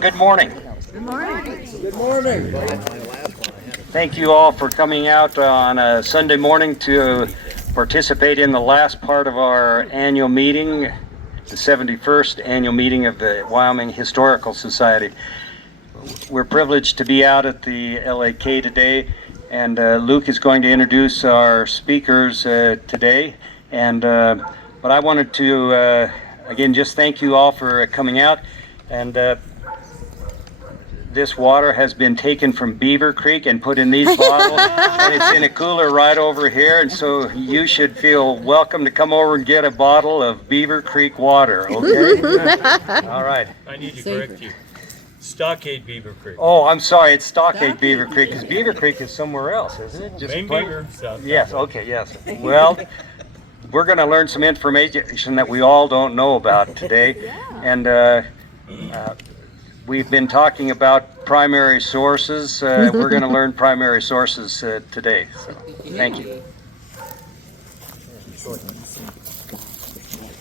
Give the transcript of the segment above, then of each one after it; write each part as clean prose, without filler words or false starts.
good morning. Good morning. Good morning. Thank you all for coming out on a Sunday morning to participate in the last part of our annual meeting, the 71st annual meeting of the Wyoming Historical Society. We're privileged to be out at the LAK today, and Luke is going to introduce our speakers today. But I wanted to again just thank you all for coming out. And this water has been taken from Beaver Creek and put in these bottles, and it's in a cooler right over here, and so you should feel welcome to come over and get a bottle of Beaver Creek water, okay? All right. I need to correct you. Stockade Beaver Creek. Oh, I'm sorry, it's Stockade Beaver Creek, because Beaver Creek is somewhere else, isn't it? Main Beaver. Yes, okay, yes. Well, we're going to learn some information that we all don't know about today, and we've been talking about primary sources. We're going to learn primary sources today. So, thank you.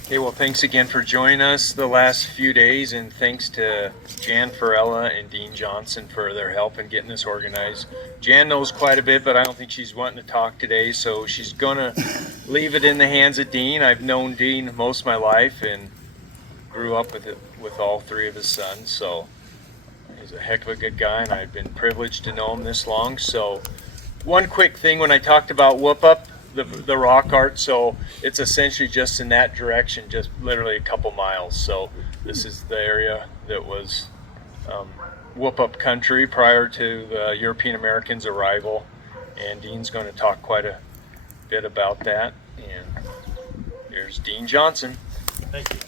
Okay, well, thanks again for joining us the last few days, and thanks to Jan Farella and Dean Johnson for their help in getting this organized. Jan knows quite a bit, but I don't think she's wanting to talk today, so she's going to leave it in the hands of Dean. I've known Dean most of my life and grew up with all three of his sons, so he's a heck of a good guy, and I've been privileged to know him this long. So one quick thing, when I talked about whoop up, the rock art, so it's essentially just in that direction, just literally a couple miles. So this is the area that was whoop up country prior to the European Americans' arrival, and Dean's going to talk quite a bit about that. And here's Dean Johnson. Thank you.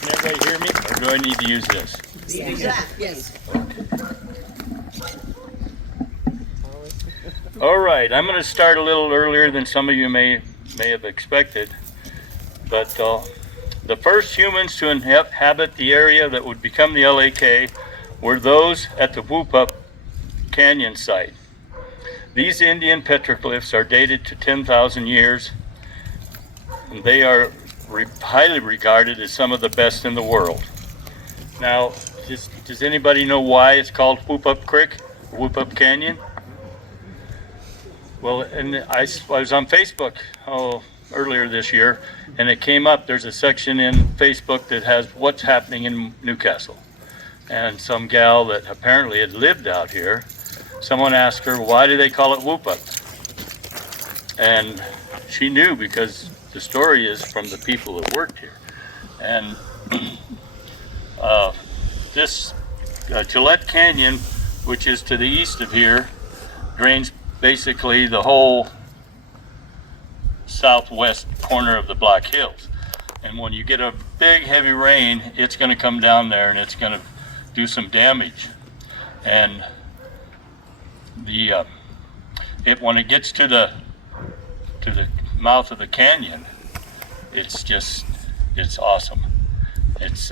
Can everybody hear me, or do I need to use this? Yes. All right, I'm going to start a little earlier than some of you may have expected, but the first humans to inhabit the area that would become the LAK were those at the Whoop Up Canyon site. These Indian petroglyphs are dated to 10,000 years, and they are highly regarded as some of the best in the world. Now, does anybody know why it's called Whoop Up Creek, Whoop Up Canyon? Well, and I was on Facebook earlier this year, and it came up. There's a section in Facebook that has what's happening in Newcastle, and some gal that apparently had lived out here, someone asked her, why do they call it Whoop Up? And she knew, because the story is from the people that worked here. And this Gillette Canyon, which is to the east of here, drains basically the whole southwest corner of the Black Hills. And when you get a big heavy rain, it's going to come down there and it's going to do some damage. And when it gets to the mouth of the canyon, it's awesome.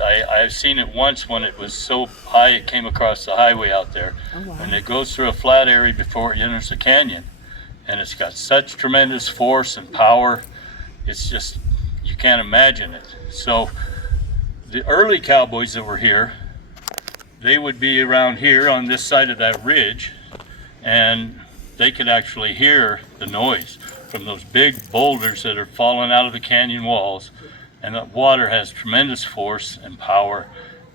I've seen it once when it was so high it came across the highway out there. Oh, wow. And it goes through a flat area before it enters the canyon, and it's got such tremendous force and power. It's just, you can't imagine it. So the early cowboys that were here, they would be around here on this side of that ridge, and they could actually hear the noise from those big boulders that are falling out of the canyon walls. And the water has tremendous force and power,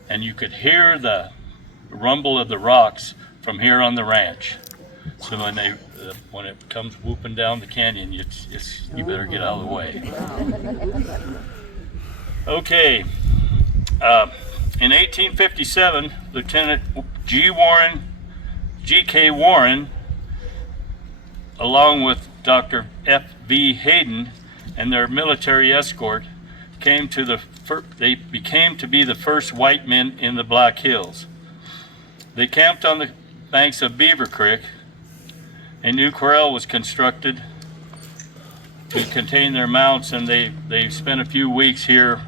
and you could hear the rumble of the rocks from here on the ranch. So when it comes whooping down the canyon, you better get out of the way. Okay. In 1857, Lieutenant G.K. Warren, along with Dr. F.V. Hayden and their military escort, they became to be the first white men in the Black Hills. They camped on the banks of Beaver Creek. A new corral was constructed to contain their mounts, and they spent a few weeks here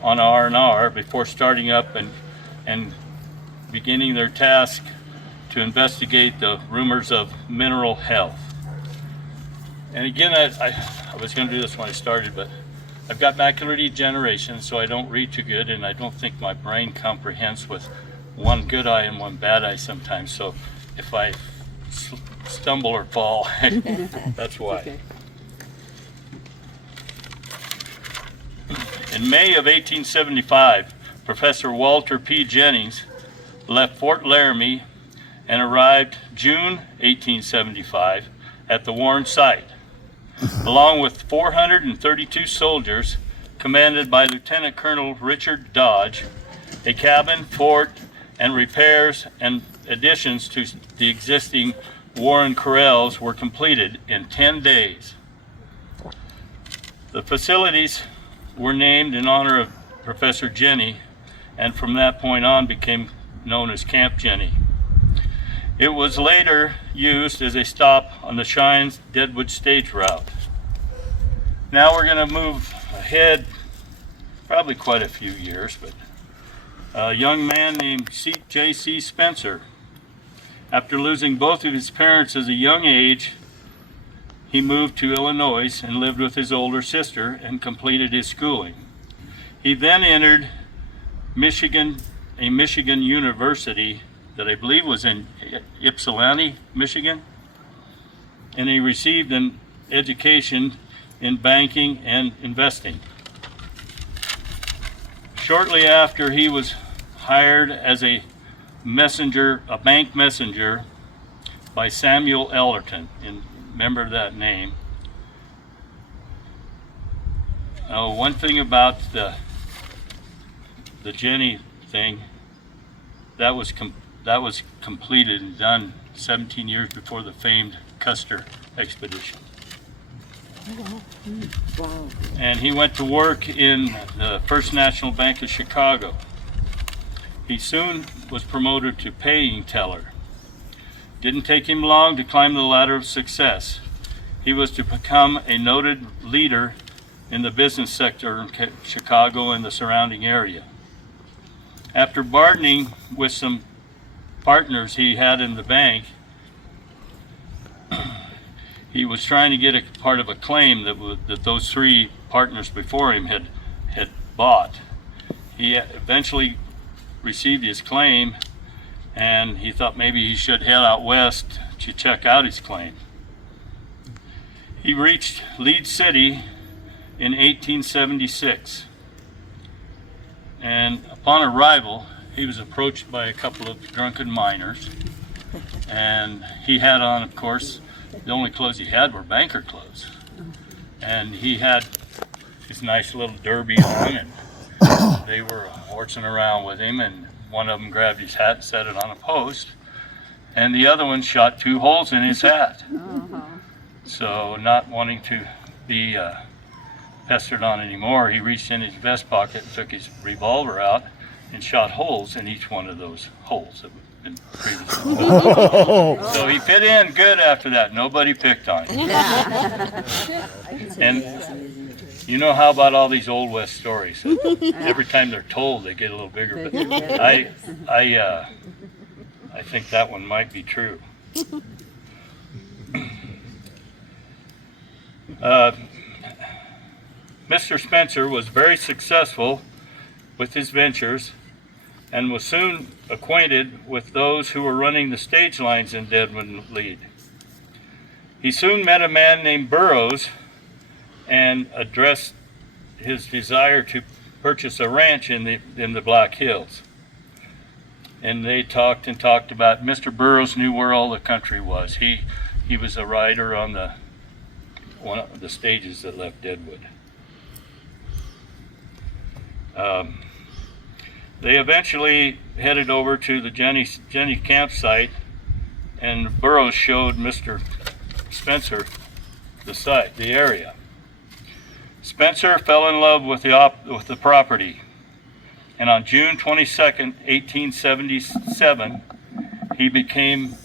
on R&R before starting up and beginning their task to investigate the rumors of mineral health. And again, I was going to do this when I started, but I've got macular degeneration, so I don't read too good, and I don't think my brain comprehends with one good eye and one bad eye sometimes. So if I stumble or fall, that's why. Okay. In May of 1875, Professor Walter P. Jennings left Fort Laramie and arrived June 1875 at the Warren site, along with 432 soldiers commanded by Lieutenant Colonel Richard Dodge. A cabin, fort, and repairs and additions to the existing Warren corrals were completed in 10 days. The facilities were named in honor of Professor Jenny, and from that point on became known as Camp Jenny. It was later used as a stop on the Shines Deadwood stage route. Now we're going to move ahead probably quite a few years, but a young man named J.C. Spencer. After losing both of his parents at a young age, he moved to Illinois and lived with his older sister and completed his schooling. He then entered a Michigan university that I believe was in Ypsilanti, Michigan, and he received an education in banking and investing. Shortly after, he was hired as a bank messenger by Samuel Ellerton, and remember that name. Now, one thing about the Jenny thing, that was completed and done 17 years before the famed Custer expedition. Wow. And he went to work in the First National Bank of Chicago. He soon was promoted to paying teller. Didn't take him long to climb the ladder of success. He was to become a noted leader in the business sector in Chicago and the surrounding area. After bargaining with some partners he had in the bank, he was trying to get a part of a claim that those three partners before him had bought. He eventually received his claim, and he thought maybe he should head out west to check out his claim. He reached Lead City in 1876, and upon arrival he was approached by a couple of drunken miners, and he had on, of course, the only clothes he had were banker clothes, and he had his nice little derby on, and they were horsing around with him, and one of them grabbed his hat and set it on a post, and the other one shot 2 holes in his hat. So, not wanting to be pestered on anymore, he reached in his vest pocket and took his revolver out and shot holes in each one of those holes that had been previously. So he fit in good after that. Nobody picked on him. And you know how about all these Old West stories? Every time they're told, they get a little bigger. But I think that one might be true. Mr. Spencer was very successful with his ventures and was soon acquainted with those who were running the stage lines in Deadwood Lead. He soon met a man named Burroughs and addressed his desire to purchase a ranch in the Black Hills. And they talked and talked about. Mr. Burroughs knew where all the country was. He was a rider on one of the stages that left Deadwood. They eventually headed over to the Jenny campsite, and Burroughs showed Mr. Spencer the area. Spencer fell in love with the property, and on June 22nd, 1877, he became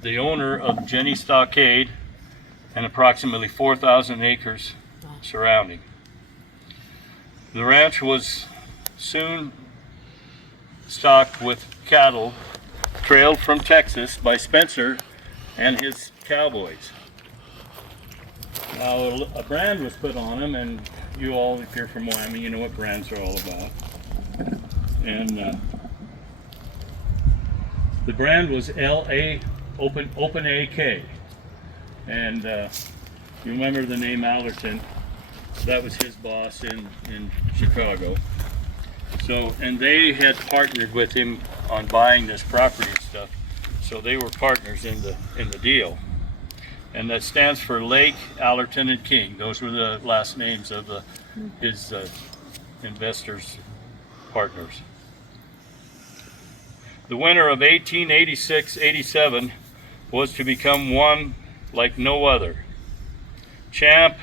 the owner of Jenny Stockade and approximately 4,000 acres surrounding. The ranch was soon stocked with cattle trailed from Texas by Spencer and his cowboys. Now a brand was put on them, and you all, if you're from Wyoming, you know what brands are all about. And the brand was LA Open AK. And you remember the name Allerton? That was his boss in Chicago. So, and they had partnered with him on buying this property and stuff. So they were partners in the deal. And that stands for Lake, Allerton, and King. Those were the last names of his investors, partners. The winter of 1886-87 was to become one like no other. Champ,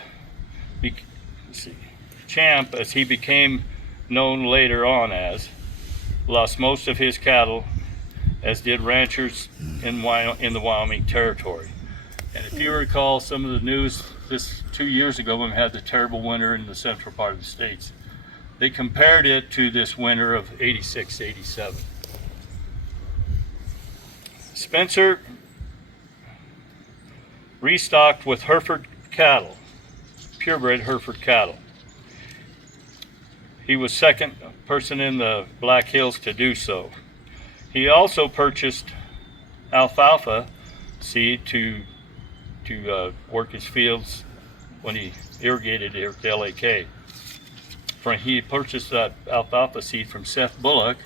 as he became known later on as, lost most of his cattle, as did ranchers in the Wyoming Territory. And if you recall some of the news this 2 years ago when we had the terrible winter in the central part of the states, they compared it to this winter of 86-87. Spencer restocked with Hereford cattle, purebred Hereford cattle. He was second person in the Black Hills to do so. He also purchased alfalfa seed to work his fields when he irrigated here at the LAK. He purchased that alfalfa seed from Seth Bullock,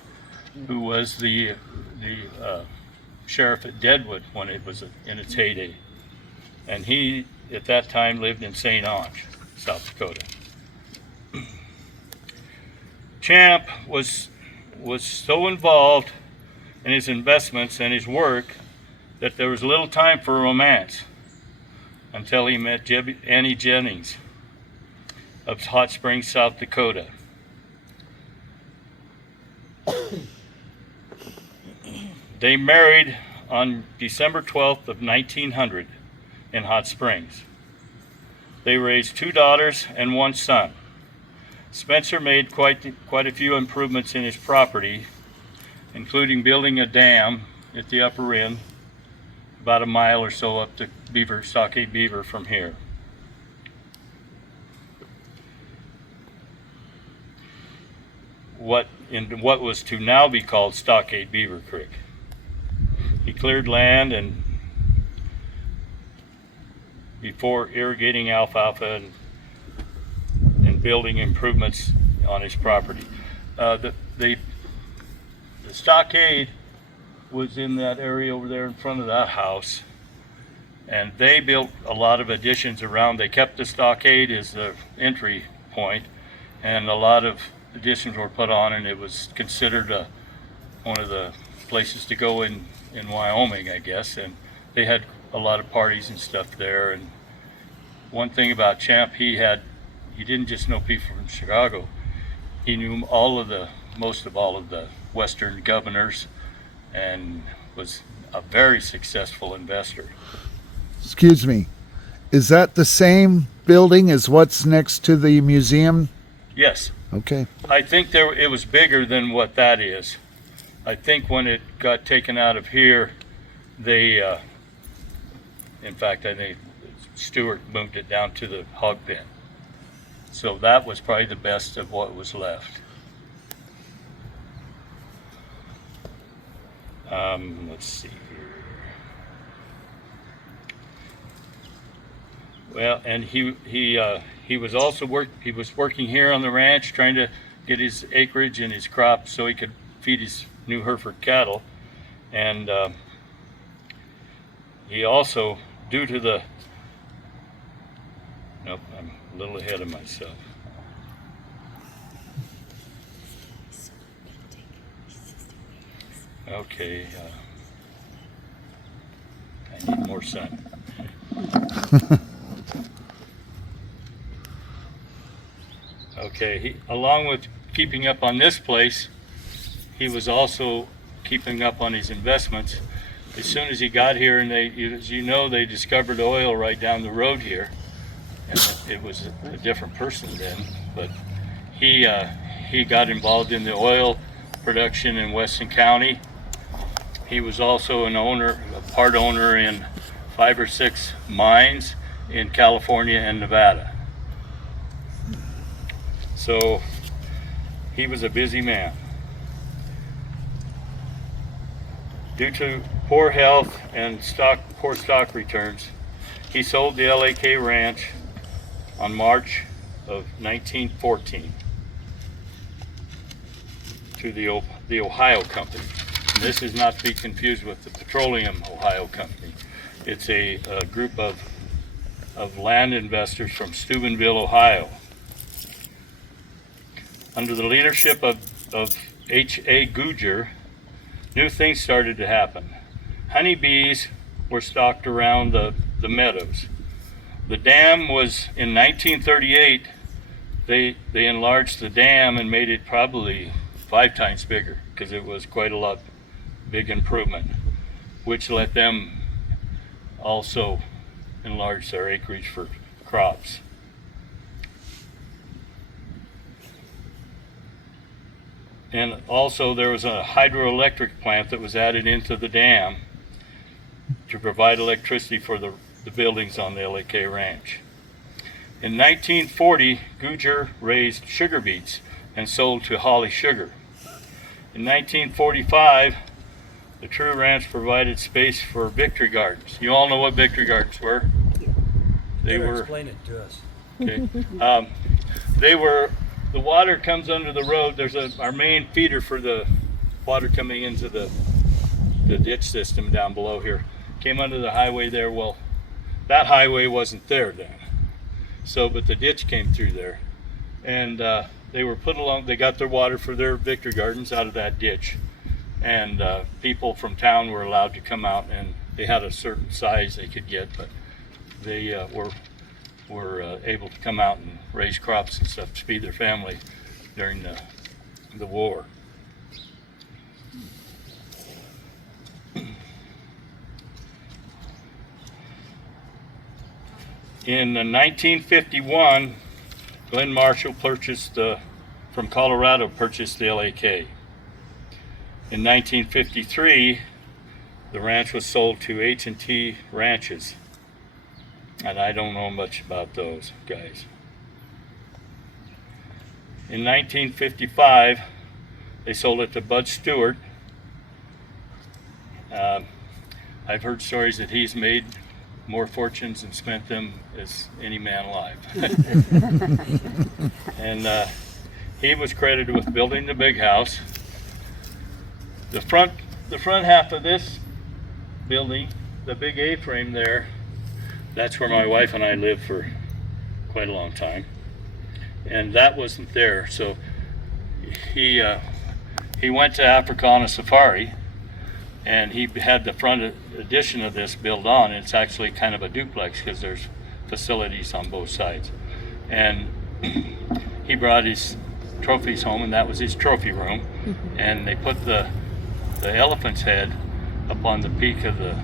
who was the sheriff at Deadwood when it was in its heyday. And he, at that time, lived in St. Ange, South Dakota. Champ was so involved in his investments and his work that there was little time for romance until he met Annie Jennings of Hot Springs, South Dakota. They married on December 12th of 1900 in Hot Springs. They raised 2 daughters and 1 son. Spencer made quite a few improvements in his property, including building a dam at the upper end, about a mile or so up to Stockade Beaver from here. What was to now be called Stockade Beaver Creek. He cleared land and before irrigating alfalfa and building improvements on his property. The stockade was in that area over there in front of that house, and they built a lot of additions around. They kept the stockade as the entry point, and a lot of additions were put on, and it was considered one of the places to go in Wyoming, I guess. And they had a lot of parties and stuff there. And one thing about Champ, he didn't just know people from Chicago. He knew most of all of the Western governors, and was a very successful investor. Excuse me, is that the same building as what's next to the museum? Yes. Okay. I think it was bigger than what that is. I think when it got taken out of here, they, in fact, I think Stewart moved it down to the hog pen. So that was probably the best of what was left. Let's see here. Well, and he was also working here on the ranch, trying to get his acreage and his crops so he could feed his new Hereford cattle. And he also, due to the, nope, I'm a little ahead of myself. Okay, I need more sun. Okay, along with keeping up on this place, he was also keeping up on his investments. As soon as he got here, and as you know, they discovered oil right down the road here, and it was a different person then. But he got involved in the oil production in Weston County. He was also a part owner in 5 or 6 mines in California and Nevada. So he was a busy man. Due to poor health and poor stock returns, he sold the LAK Ranch on March of 1914 to the Ohio Company. And this is not to be confused with the Petroleum Ohio Company. It's a group of land investors from Steubenville, Ohio. Under the leadership of H.A. Goodger, new things started to happen. Honeybees were stocked around the meadows. The dam was, in 1938, they enlarged the dam and made it probably 5 times bigger, because it was quite a lot big improvement, which let them also enlarge their acreage for crops. And also there was a hydroelectric plant that was added into the dam to provide electricity for the buildings on the LAK Ranch. In 1940, Goodger raised sugar beets and sold to Holly Sugar. In 1945, the True Ranch provided space for Victory Gardens. You all know what Victory Gardens were? They were. Explain it to us. Okay. They were. The water comes under the road. There's our main feeder for the water coming into the ditch system down below here. Came under the highway there. Well, that highway wasn't there then. So, but the ditch came through there, and they were put along. They got their water for their Victory Gardens out of that ditch, and people from town were allowed to come out, and they had a certain size they could get, but they were able to come out and raise crops and stuff to feed their family during the war. In 1951, Glenn Marshall from Colorado purchased the LAK. In 1953, the ranch was sold to H&T Ranches, and I don't know much about those guys. In 1955, they sold it to Bud Stewart. I've heard stories that he's made more fortunes and spent them as any man alive. And he was credited with building the big house. The front half of this building, the big A-frame there, that's where my wife and I lived for quite a long time. And that wasn't there, so he went to Africa on a safari, and he had the front addition of this built on. It's actually kind of a duplex because there's facilities on both sides. And he brought his trophies home, and that was his trophy room. And they put the elephant's head up on the peak of the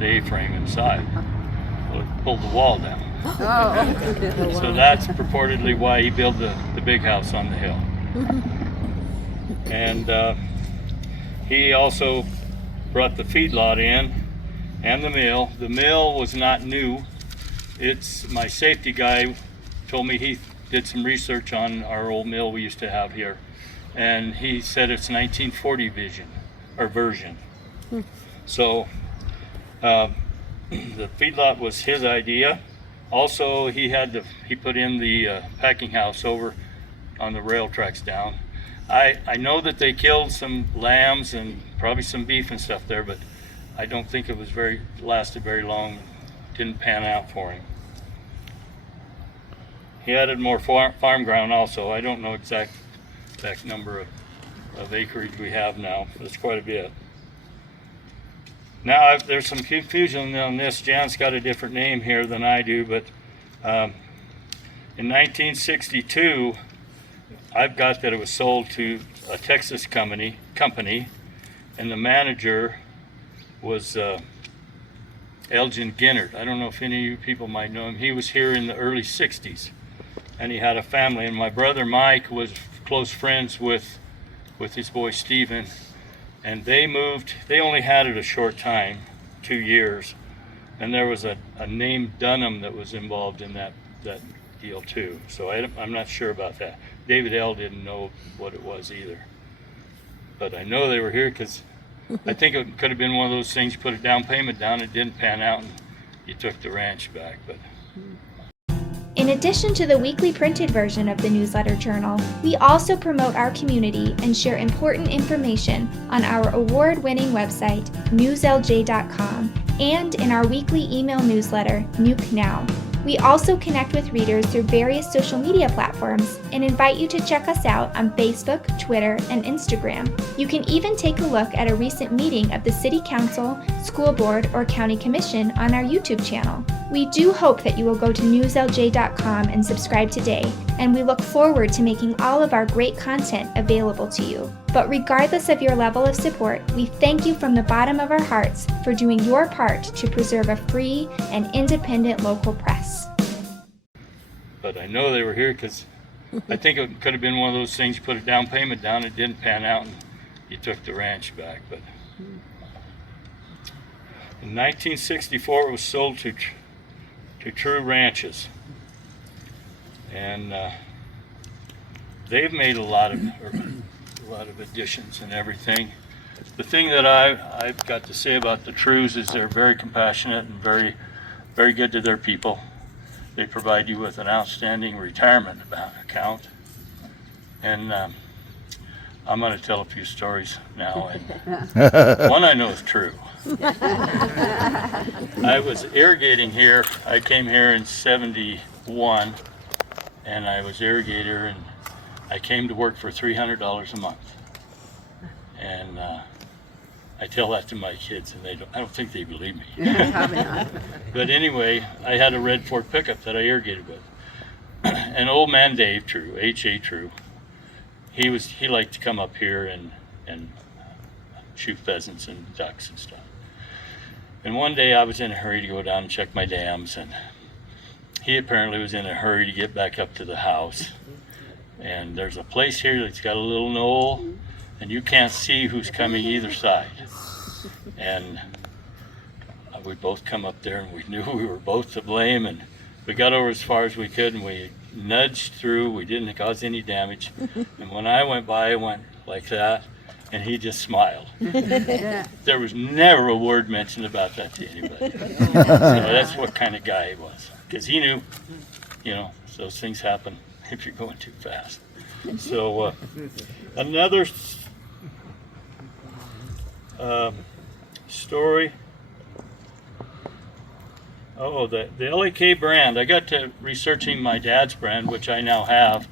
A-frame inside. Well, it pulled the wall down. Oh. So that's purportedly why he built the big house on the hill. And he also brought the feedlot in and the mill. The mill was not new. It's my safety guy told me he did some research on our old mill we used to have here, and he said it's 1940 version. So the feedlot was his idea. Also, he put in the packing house over on the rail tracks down. I know that they killed some lambs and probably some beef and stuff there, but I don't think it was lasted very long. Didn't pan out for him. He added more farm ground also. I don't know exact number of acreage we have now. It's quite a bit. Now there's some confusion on this. Jan's got a different name here than I do, but in 1962, I've got that it was sold to a Texas company, and the manager was Elgin Ginnard. I don't know if any of you people might know him. He was here in the early 60s, and he had a family, and my brother Mike was close friends with his boy Stephen, and they moved. They only had it a short time, 2 years, and there was a name Dunham that was involved in that deal too. So I'm not sure about that. David L. didn't know what it was either. But I know they were here because I think it could have been one of those things, you put a down payment down, it didn't pan out, and you took the ranch back. But in addition to the weekly printed version of the newsletter journal, we also promote our community and share important information on our award-winning website, newslj.com, and in our weekly email newsletter, Nuke Now. We also connect with readers through various social media platforms and invite you to check us out on Facebook, Twitter, and Instagram. You can even take a look at a recent meeting of the City Council, School Board, or County Commission on our YouTube channel. We do hope that you will go to newslj.com and subscribe today, and we look forward to making all of our great content available to you. But regardless of your level of support, we thank you from the bottom of our hearts for doing your part to preserve a free and independent local press. But I know they were here because I think it could have been one of those things, you put a down payment down, it didn't pan out, and you took the ranch back. But in 1964, it was sold to True Ranches, and they've made a lot of additions and everything. The thing that I've got to say about the Trues is they're very compassionate and very, very good to their people. They provide you with an outstanding retirement account, and I'm going to tell a few stories now. And one I know is true. I was irrigating here. I came here in '71, and I was irrigator, and I came to work for $300 a month. And I tell that to my kids, and I don't think they believe me. But anyway, I had a red Ford pickup that I irrigated with. And old man Dave True, H.A. True, he liked to come up here and shoot pheasants and ducks and stuff. And one day I was in a hurry to go down and check my dams, and he apparently was in a hurry to get back up to the house. And there's a place here that's got a little knoll, and you can't see who's coming either side. And we both come up there, and we knew we were both to blame, and we got over as far as we could, and we nudged through. We didn't cause any damage. And when I went by, I went like that, and he just smiled. There was never a word mentioned about that to anybody. So that's what kind of guy he was, because he knew, those things happen if you're going too fast. So another story. Oh, the LAK brand. I got to researching my dad's brand, which I now have,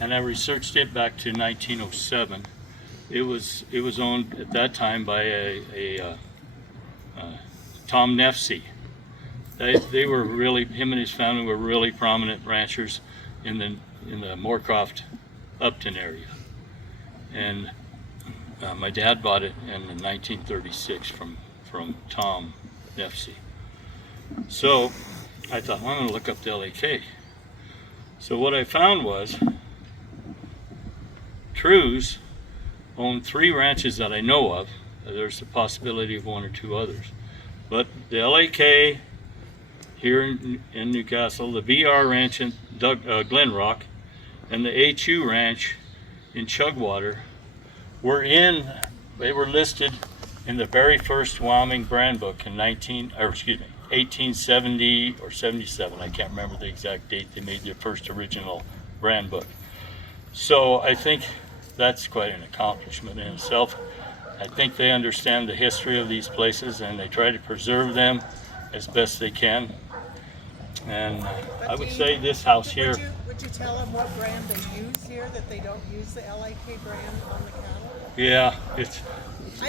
and I researched it back to 1907. It was owned at that time by a Tom Nefsey. They were really, him and his family were really prominent ranchers in the Moorcroft, Upton area. And my dad bought it in 1936 from Tom Nefsey. So I thought, well, I'm going to look up the LAK. So what I found was Trues owned 3 ranches that I know of. There's the possibility of 1 or 2 others. But the LAK here in Newcastle, the VR Ranch in Glen Rock, and the HU Ranch in Chugwater they were listed in the very first Wyoming brand book in 1870 or 77. I can't remember the exact date they made their first original brand book. So I think that's quite an accomplishment in itself. I think they understand the history of these places, and they try to preserve them as best they can. And I would say this house here. Would you tell them what brand they use here, that they don't use the LAK brand on the cattle? Yeah,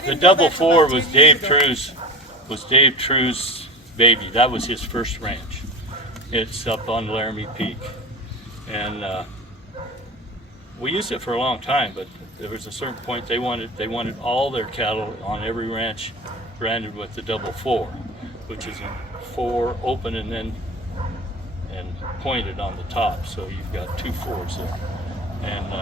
the double 4 was Dave True's baby. That was his first ranch. It's up on Laramie Peak, and we used it for a long time. But there was a certain point they wanted all their cattle on every ranch branded with the double 4, which is a 4 open and pointed on the top. So you've got 2 4s there, and.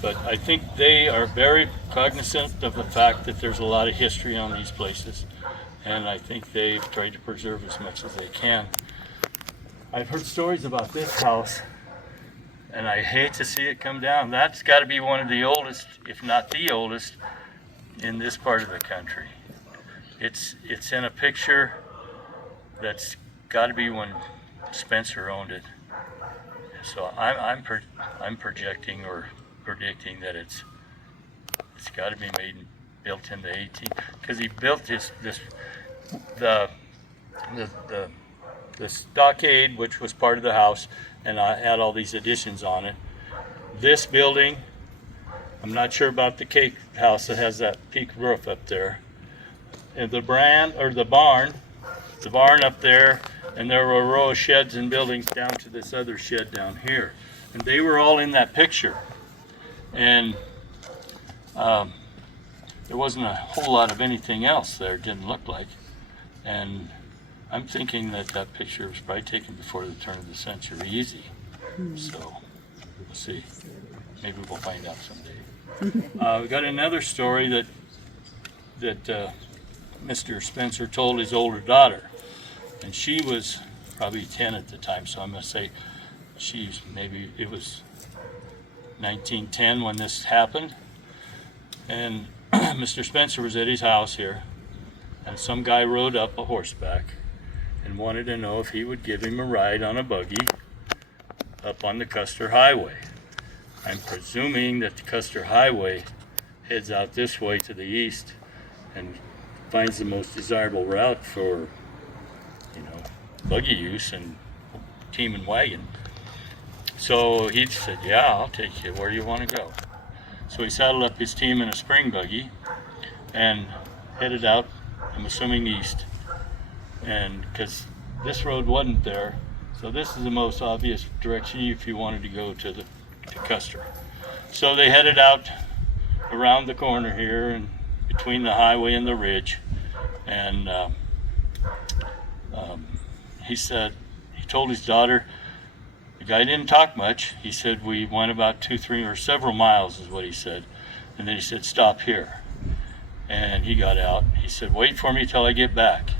But I think they are very cognizant of the fact that there's a lot of history on these places, and I think they've tried to preserve as much as they can. I've heard stories about this house, and I hate to see it come down. That's got to be one of the oldest, if not the oldest, in this part of the country. It's in a picture that's got to be when Spencer owned it. So I'm projecting or predicting that it's got to be built in the 18, because he built the stockade, which was part of the house, and I had all these additions on it. This building, I'm not sure about the cake house that has that peak roof up there. And the barn up there, and there were a row of sheds and buildings down to this other shed down here. And they were all in that picture. And there wasn't a whole lot of anything else there, it didn't look like. And I'm thinking that picture was probably taken before the turn of the century, easy. So we'll see. Maybe we'll find out someday. We got another story that Mr. Spencer told his older daughter, and she was probably 10 at the time, so I'm going to say maybe it was 1910 when this happened. And Mr. Spencer was at his house here, and some guy rode up a horseback and wanted to know if he would give him a ride on a buggy up on the Custer Highway. I'm presuming that the Custer Highway heads out this way to the east and finds the most desirable route for, buggy use and team and wagon. So he said, yeah, I'll take you where you want to go. So he saddled up his team in a spring buggy and headed out, I'm assuming east. And because this road wasn't there, so this is the most obvious direction if you wanted to go to Custer. So they headed out around the corner here and between the highway and the ridge. And he told his daughter, the guy didn't talk much. He said, we went about 2, 3, or several miles is what he said. And then he said, stop here. And he got out. He said, wait for me till I get back.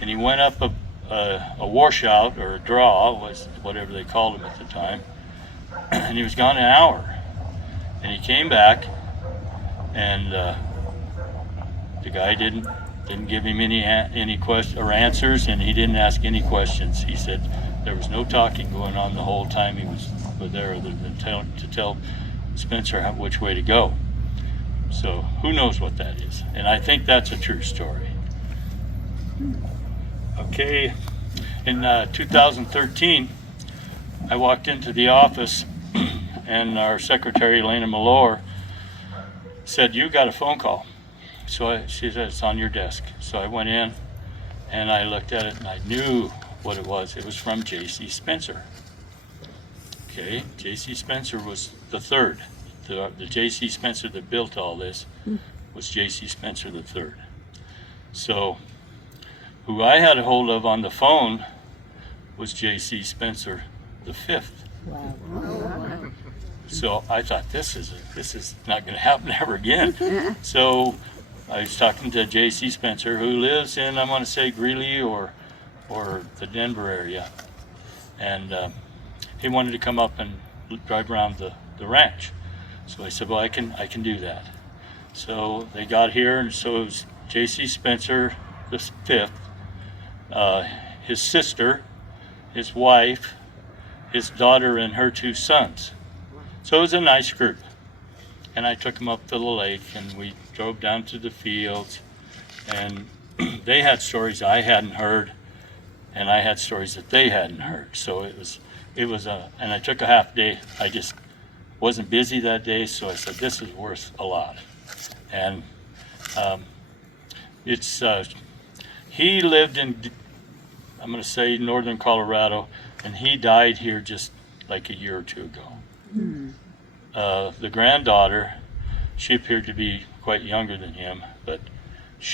And he went up a washout or a draw, was whatever they called him at the time. And he was gone an hour. And he came back, and the guy didn't give him any questions or answers, and he didn't ask any questions. He said there was no talking going on the whole time he was there, other than to tell Spencer which way to go. So who knows what that is? And I think that's a true story. Okay, in 2013, I walked into the office, and our secretary, Elena Malore, said, you got a phone call. So she said, it's on your desk. So I went in and I looked at it and I knew what it was. It was from J.C. Spencer. Okay, J.C. Spencer was the third. The J.C. Spencer that built all this was J.C. Spencer the third. So who I had a hold of on the phone was J.C. Spencer the fifth. Wow. So I thought, this is not going to happen ever again. So I was talking to J.C. Spencer, who lives in, I'm going to say, Greeley or the Denver area, and he wanted to come up and drive around the ranch. So I said, well, I can do that. So they got here, and so it was J.C. Spencer the fifth, his sister, his wife, his daughter, and her 2 sons. So it was a nice group. And I took them up to the lake, and we drove down to the fields, and they had stories I hadn't heard, and I had stories that they hadn't heard. So it was and I took a half day. I just wasn't busy that day, so I said, this is worth a lot. And he lived in, I'm going to say, northern Colorado, and he died here just like a year or 2 ago. The granddaughter, she appeared to be quite younger than him, but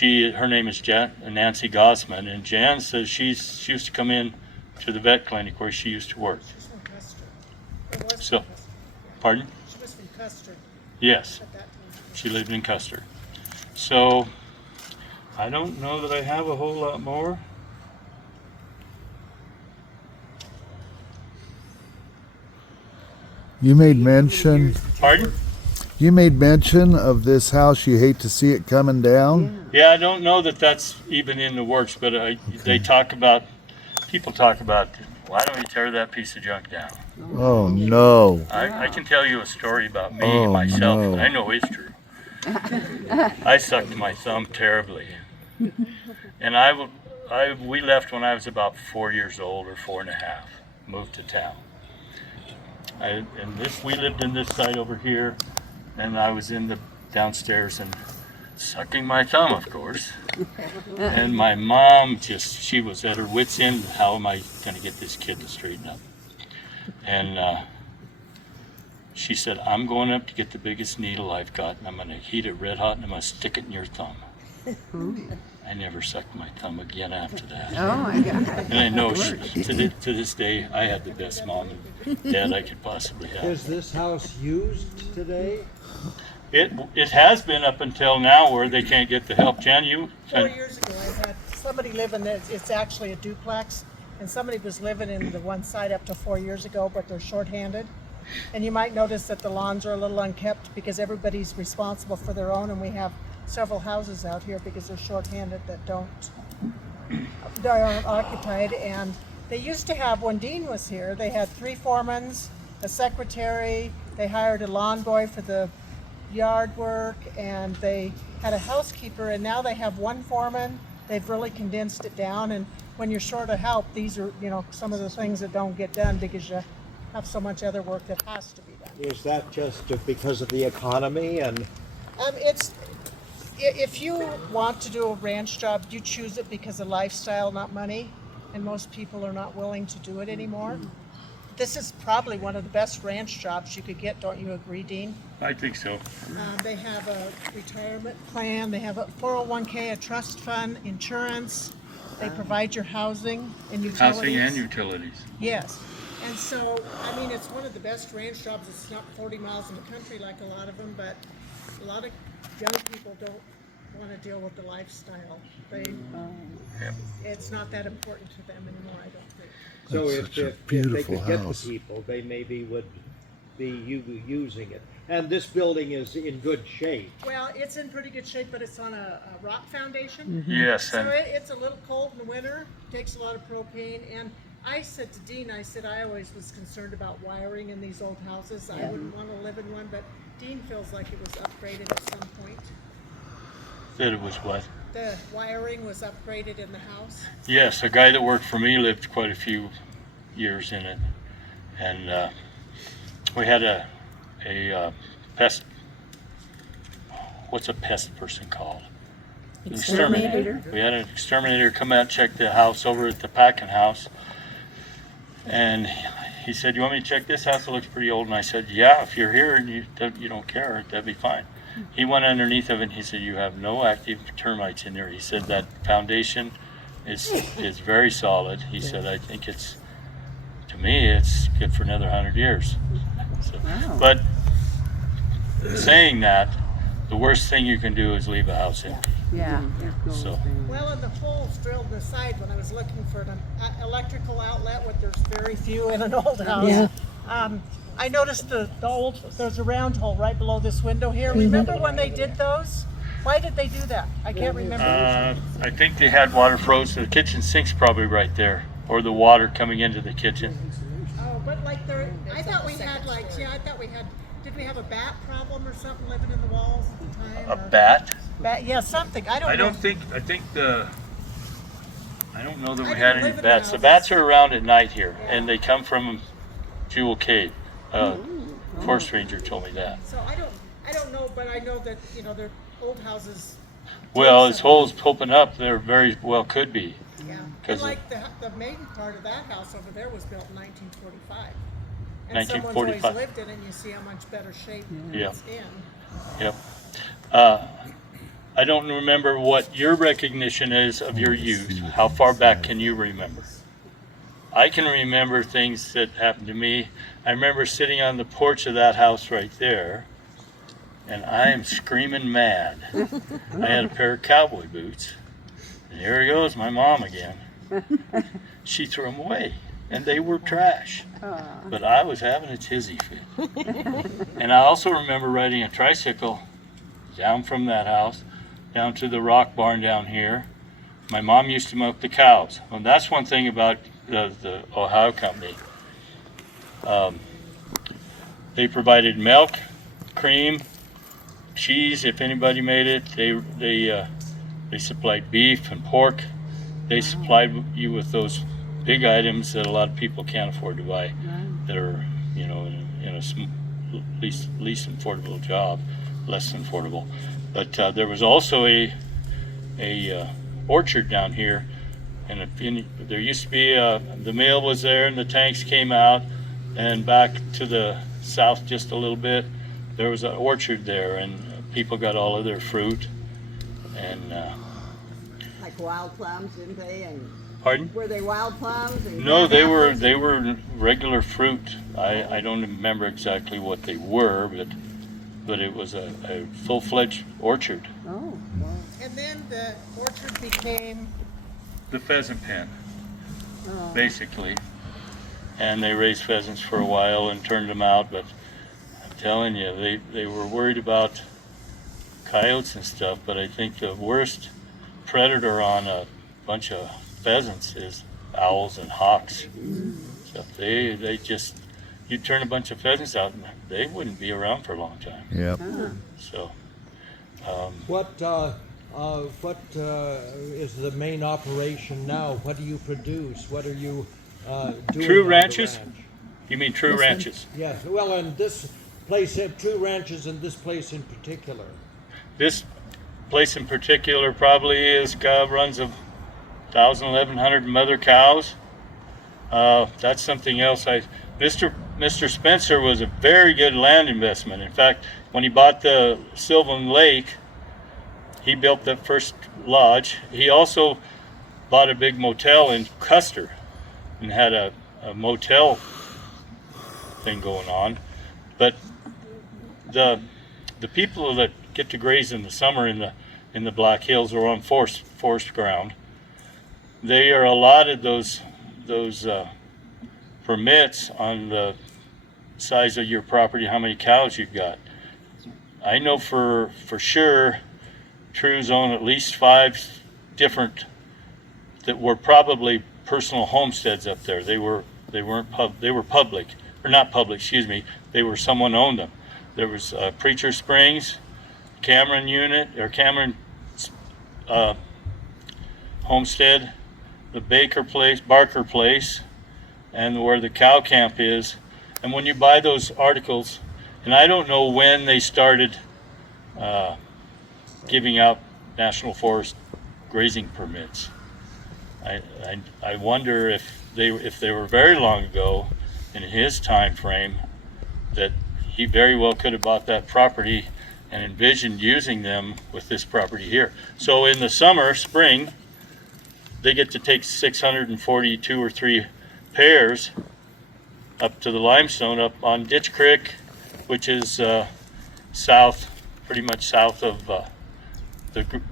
her name is Nancy Gossman, and Jan says she used to come in to the vet clinic where she used to work. She's from Custer. Or was So, from Custer. pardon? She was from Custer Yes, at that time. she lived in Custer. So I don't know that I have a whole lot more. You made mention. Pardon? You made mention of this house. You hate to see it coming down. Yeah, I don't know that that's even in the works, but they talk about, people talk about, why don't we tear that piece of junk down? Oh no. I can tell you a story about me, Oh, myself, no. and I know it's true. I sucked my thumb terribly. And we left when I was about 4 years old, or 4.5, moved to town. We lived in this side over here, and I was in the downstairs and sucking my thumb, of course. And my mom she was at her wit's end. How am I going to get this kid to straighten up? And she said, I'm going up to get the biggest needle I've got, and I'm going to heat it red hot, and I'm going to stick it in your thumb. I never sucked my thumb again after that. Oh my God. And I know to this day, I had the best mom and dad I could possibly have. Is this house used today? It has been up until now where they can't get the help. Jan, you? 4 years ago, I had somebody live in it. It's actually a duplex, and somebody was living in the one side up to 4 years ago, but they're shorthanded. And you might notice that the lawns are a little unkept because everybody's responsible for their own, and we have several houses out here because they're shorthanded that aren't occupied. And they used to have, when Dean was here, they had 3 foremans, a secretary, they hired a lawn boy for the yard work, and they had a housekeeper, and now they have 1 foreman. They've really condensed it down, and when you're short of help, these are, some of the things that don't get done because you have so much other work that has to be done. Is that just because of the economy and? If you want to do a ranch job, you choose it because of lifestyle, not money, and most people are not willing to do it anymore. This is probably one of the best ranch jobs you could get, don't you agree, Dean? I think so. They have a retirement plan, they have a 401k, a trust fund, insurance, they provide your housing and utilities. Housing and utilities. Yes. And so, it's one of the best ranch jobs. It's not 40 miles in the country like a lot of them, but a lot of young people don't want to deal with the lifestyle. It's not that important to them anymore, I don't think. So That's if such a they could beautiful get the house. people, they maybe would be using it. And this building is in good shape. Well, it's in pretty good shape, but it's on a rock foundation. Yes, So and it's a little cold in the winter, takes a lot of propane, and I said to Dean, I always was concerned about wiring in these old houses. I wouldn't want to live in one, but Dean feels like it was upgraded at some point. said it was what? The wiring was upgraded in the house. Yes, a guy that worked for me lived quite a few years in it. And we had a pest, what's a pest person called? Exterminator? We had an exterminator come out and check the house over at the packing house. And he said, you want me to check this house? It looks pretty old. And I said, yeah, if you're here and you don't care, that'd be fine. He went underneath of it and he said, you have no active termites in there. He said that foundation is very solid. He said, I think to me, it's good for another 100 years. So, Wow. but saying that, the worst thing you can do is leave a house empty. Yeah. So, Well, and the holes drilled in the side when I was looking for an electrical outlet, what there's very few in an old house. Yeah. I noticed there's a round hole right below this window here. Remember when they did those? Why did they do that? I can't remember. I think they had water froze. The kitchen sink's probably right there, or the water coming into the kitchen. Oh, but like I thought we had did we have a bat problem or something living in the walls at the time? A or- bat? Bat, yeah, something. I don't know. I don't know that I we had didn't any live in the bats. The houses. bats are around at night here, Yeah. and they come from Jewel Cave. Forest ranger told me that. So I don't know, but I know that they're old houses. Well, as holes open up, there very well could be. Yeah, and 'Cause like the main part of that house over there was built in 1945. And someone's 1945. always lived in it, and you see how much better shape Yeah. it's in. Yep. I don't remember what your recognition is of your youth. How far back can you remember? I can remember things that happened to me. I remember sitting on the porch of that house right there, and I am screaming mad. I had a pair of cowboy boots, and here goes my mom again. She threw them away. and they were trash. But I was having a tizzy fit. And I also remember riding a tricycle down from that house, down to the rock barn down here. My mom used to milk the cows. Well, that's one thing about the Ohio Company. They provided milk, cream, cheese, if anybody made it. They supplied beef and pork. They supplied you with those big items that a lot of people can't afford to buy, that are, you know, in a least affordable job, less than affordable. But there was also a orchard down here, and there used to be the mill was there, and the tanks came out, and back to the south just a little bit, there was an orchard there, and people got all of their fruit. And Like wild plums, didn't they? And pardon? were they wild plums? And No, they were apples? regular fruit. I don't remember exactly what they were, but it was a full-fledged orchard. Oh, well. And then the orchard became, The pheasant pen, basically. And they raised pheasants for a while and turned them out, but I'm telling you, they were worried about coyotes and stuff, but I think the worst predator on a bunch of pheasants is owls and hawks. So they just, you turn a bunch of pheasants out and they wouldn't be around for a long time. Yep. So, What is the main operation now? What do you produce? What are you doing? True on the ranches? ranch? you mean true ranches? Yes. Well, in this place, True Ranches, in this place in particular. This place in particular probably runs 1,000, 1,100 mother cows. That's something else. Mr. Spencer was a very good land investment. In fact, when he bought the Sylvan Lake, he built the first lodge. He also bought a big motel in Custer and had a motel thing going on. But the people that get to graze in the summer in the Black Hills or on forest ground, they are allotted those permits on the size of your property, how many cows you've got. I know for sure True's own at least 5 different that were probably personal homesteads up there. They were public, or not public, excuse me. They were, someone owned them. There was Preacher Springs, Cameron Unit, or Cameron Homestead, the Barker Place, and where the cow camp is. And when you buy those articles, and I don't know when they started giving out National Forest grazing permits. I wonder if they were very long ago in his time frame, that he very well could have bought that property and envisioned using them with this property here. So in the spring, they get to take 642 or 3 pairs up to the limestone up on Ditch Creek, which is pretty much south of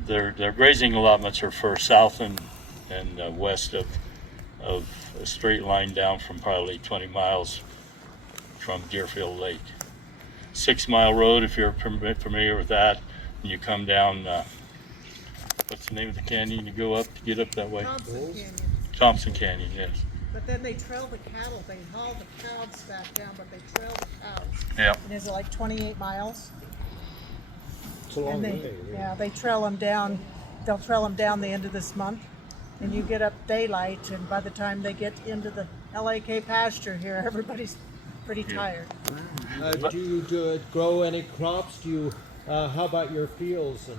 their grazing allotments are for south and west of a straight line down from probably 20 miles from Deerfield Lake. 6 Mile Road, if you're familiar with that, and you come down, what's the name of the canyon you go up to get up that way? Thompson Canyon. Thompson Canyon, yes. But then they trail the cattle, they haul the cows back down, but they trail the cows. Yeah. And is it like 28 miles? It's a long And way. yeah, they trail them down, they'll trail them down the end of this month. And you get up daylight, and by the time they get into the LAK pasture here, everybody's pretty tired. Do you grow any crops? Do you? How about your fields? And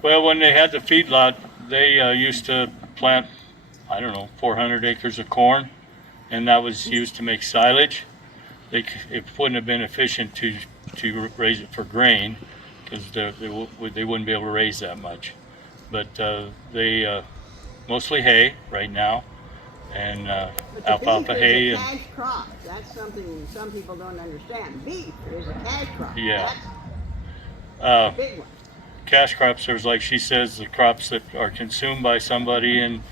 Well, when they had the feedlot, they used to plant, 400 acres of corn, and that was used to make silage. It wouldn't have been efficient to raise it for grain, because they wouldn't be able to raise that much. But they mostly hay right now, and But alfalfa beef hay. is a And, cash crop. That's something some people don't understand. Beef is a cash crop. Yeah. That's a big one. cash crops, there's, like she says, the crops that are consumed by somebody and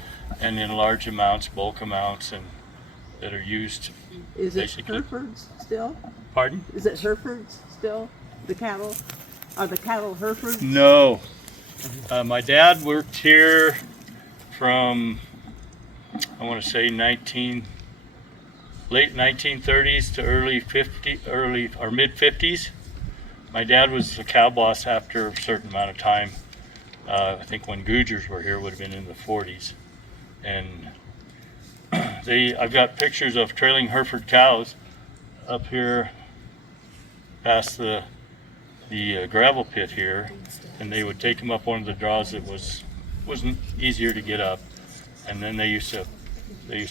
in large amounts, bulk amounts, and that are used. Is it Basically. Herefords still? Pardon? Is it Herefords still? The cattle? Are the cattle Herefords? No. My dad worked here from, I want to say late 1930s to early or mid 50s. My dad was a cow boss after a certain amount of time. I think when Googers were here would have been in the 40s. And I've got pictures of trailing Hereford cows up here past the gravel pit here, and they would take them up one of the draws that wasn't easier to get up, and then they used to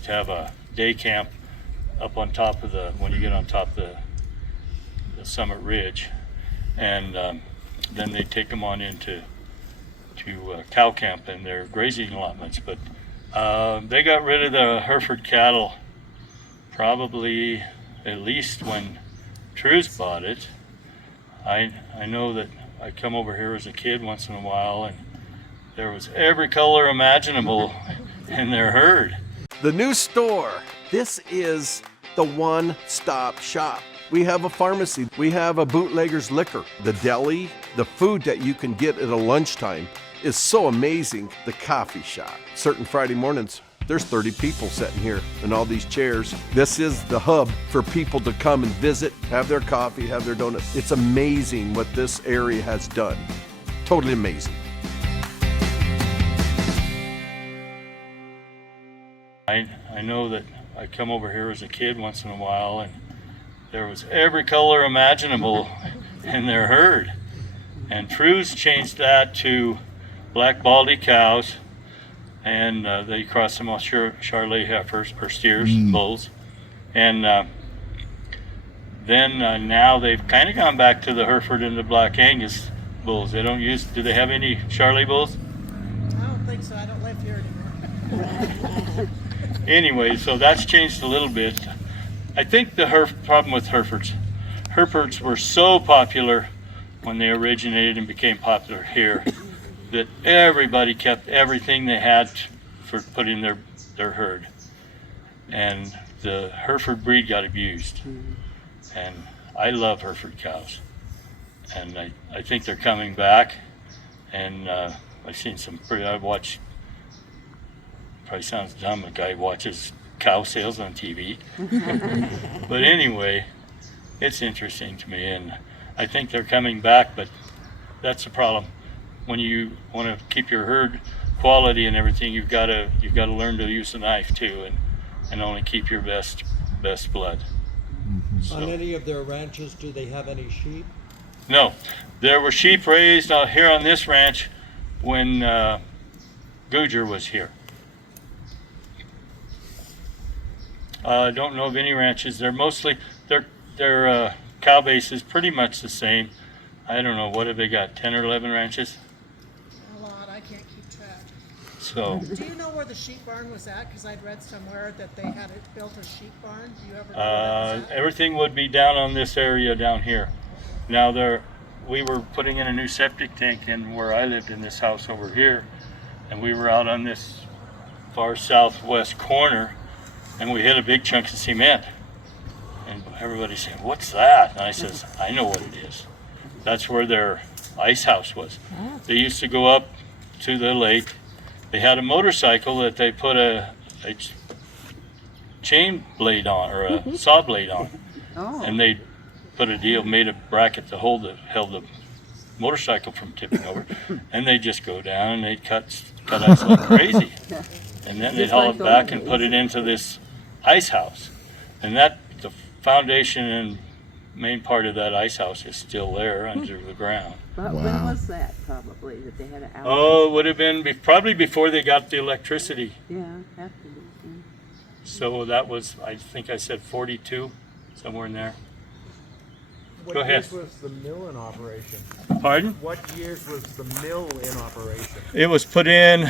have a day camp up on top of when you get on top of the summit ridge, and then they take them on into cow camp and their grazing allotments. But they got rid of the Hereford cattle probably at least when Trues bought it. I know that I come over here as a kid once in a while, and there was every color imaginable in their herd. The new store. This is the one-stop shop. We have a pharmacy. We have a bootlegger's liquor. The deli, the food that you can get at a lunchtime is so amazing. The coffee shop. Certain Friday mornings, there's 30 people sitting here in all these chairs. This is the hub for people to come and visit, have their coffee, have their donuts. It's amazing what this area has done. Totally amazing. I know that I come over here as a kid once in a while, and there was every color imaginable in their herd. And Trues changed that to black baldy cows, and they crossed them with Charolais heifers or steers, bulls, and then now they've kind of gone back to the Hereford and the Black Angus bulls. They don't use. Do they have any Charolais bulls? I don't think so. I don't live here anymore. Anyway, so that's changed a little bit. I think the problem with Herefords were so popular when they originated and became popular here that everybody kept everything they had for putting their herd. And the Hereford breed got abused. And I love Hereford cows. And I think they're coming back. And I've seen I watch, probably sounds dumb, a guy watches cow sales on TV. But anyway, it's interesting to me, and I think they're coming back, but that's the problem. When you want to keep your herd quality and everything, you've got to learn to use a knife too, and only keep your best blood. So, On any of their ranches, do they have any sheep? no, there were sheep raised out here on this ranch when Googer was here. I don't know of any ranches. They're mostly their cow base is pretty much the same. I don't know, what have they got, 10 or 11 ranches? A lot. I can't keep track. So Do you know where the sheep barn was at? Because I'd read somewhere that they had built a sheep barn. Do you ever know where that was at? everything would be down on this area down here. Now we were putting in a new septic tank in where I lived in this house over here, and we were out on this far southwest corner, and we hit a big chunk of cement. And everybody said, "What's that?" And I says, "I know what it is. That's where their ice house was." They used to go up to the lake. They had a motorcycle that they put a chain blade on, or a saw blade on. Oh. And they made a bracket to held the motorcycle from tipping over. And they just go down and they'd cut ice like crazy. And then they'd Just haul like it back old and put it into this ice house. And the foundation and main part of that ice house is still there under the ground. But Wow. when was that probably that they had an outlet? Oh, it would have been probably before they got the electricity. Yeah, have to be. Yeah. So that was, I think I said 42, somewhere in there. What Go ahead. years was the mill in operation? Pardon? What years was the mill in operation? It was put in,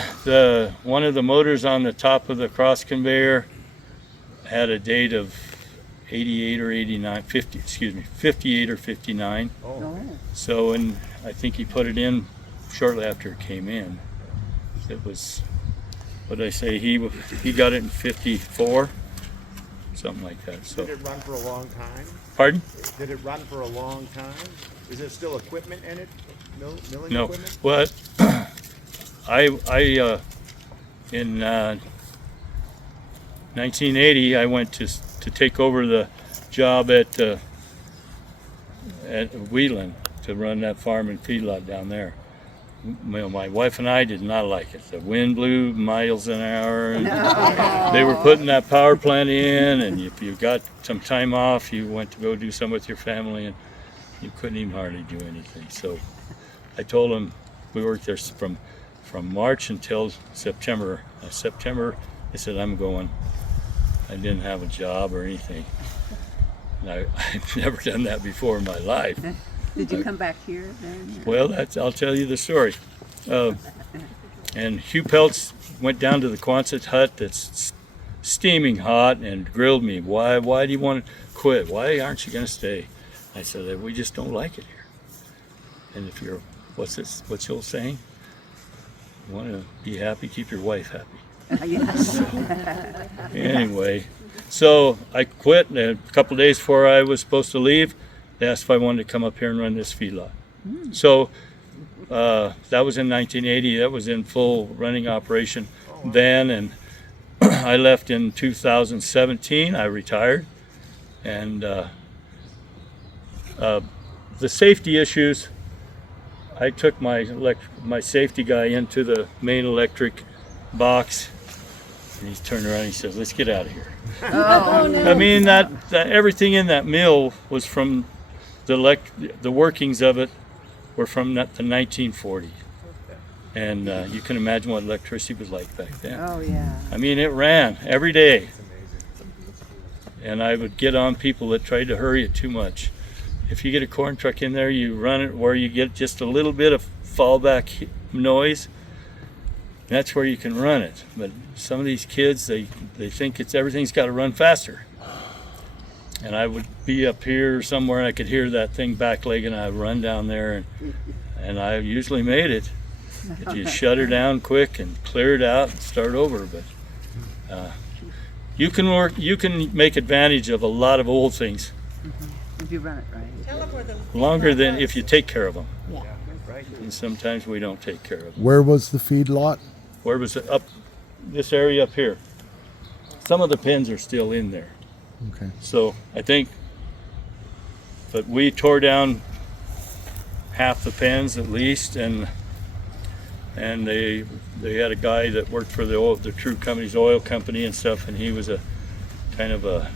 one of the motors on the top of the cross conveyor had a date of 88 or 89, 58 or 59. Oh. So, and I think he put it in shortly after it came in. It was, what did I say, he got it in 54. something like that. So, Did it run for a long time? pardon? Did it run for a long time? Is there still equipment in it? Milling No. equipment? Well, I in 1980, I went to take over the job at Wheeling to run that farm and feedlot down there. Well, my wife and I did not like it. The wind blew miles an hour. And they were putting that power plant in, and if you got some time off, you went to go do some with your family, and you couldn't even hardly do anything. So I told them we worked there from March until September. September, I said, I'm going. I didn't have a job or anything. And I've never done that before in my life. Did you come back here then? Well, I'll tell you the story. And Hugh Peltz went down to the Quonset hut that's steaming hot and grilled me. Why do you want to quit? Why aren't you going to stay? I said, we just don't like it here. And if you're, what's the old saying? You want to be happy, keep your wife happy. Anyway, so I quit, and a couple of days before I was supposed to leave, they asked if I wanted to come up here and run this feedlot. So that was in 1980. That was in full running operation then, and I left in 2017. I retired, and the safety issues, I took my safety guy into the main electric box, and he's turned around and he says, let's get out of here. Oh, no. I mean, that everything in that mill was from the workings of it were from the 1940s. And you can imagine what electricity was like back then. Oh, yeah. I mean, it ran every day. And I would get on people that tried to hurry it too much. If you get a corn truck in there, you run it where you get just a little bit of fallback noise. That's where you can run it. But some of these kids, they think everything's got to run faster. And I would be up here somewhere and I could hear that thing backleg, and I'd run down there, and I usually made it. But you shut her down quick and clear it out and start over. But you can make advantage of a lot of old things. If you run it right. Tell them where the Longer than if you take care of them. Yeah. And sometimes we don't take care of them. Where was the feedlot? Where was it? Up this area up here. Some of the pens are still in there. Okay. So I think, but we tore down half the pens at least, and they had a guy that worked for the True Company's oil company and stuff, and he was a kind of a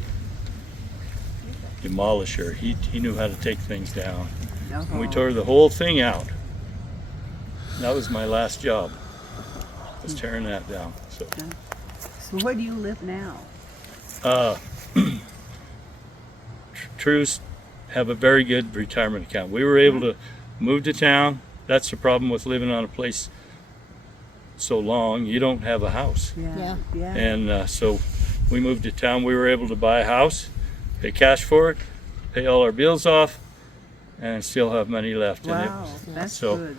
demolisher. He knew how to take things down. And we tore the whole thing out. That was my last job, was tearing that down. So So where do you live now? Trues have a very good retirement account. We were able to move to town. That's the problem with living on a place so long. You don't have a house. Yeah. Yeah. And so we moved to town. We were able to buy a house, pay cash for it, pay all our bills off, and still have money left. Wow, that's so good.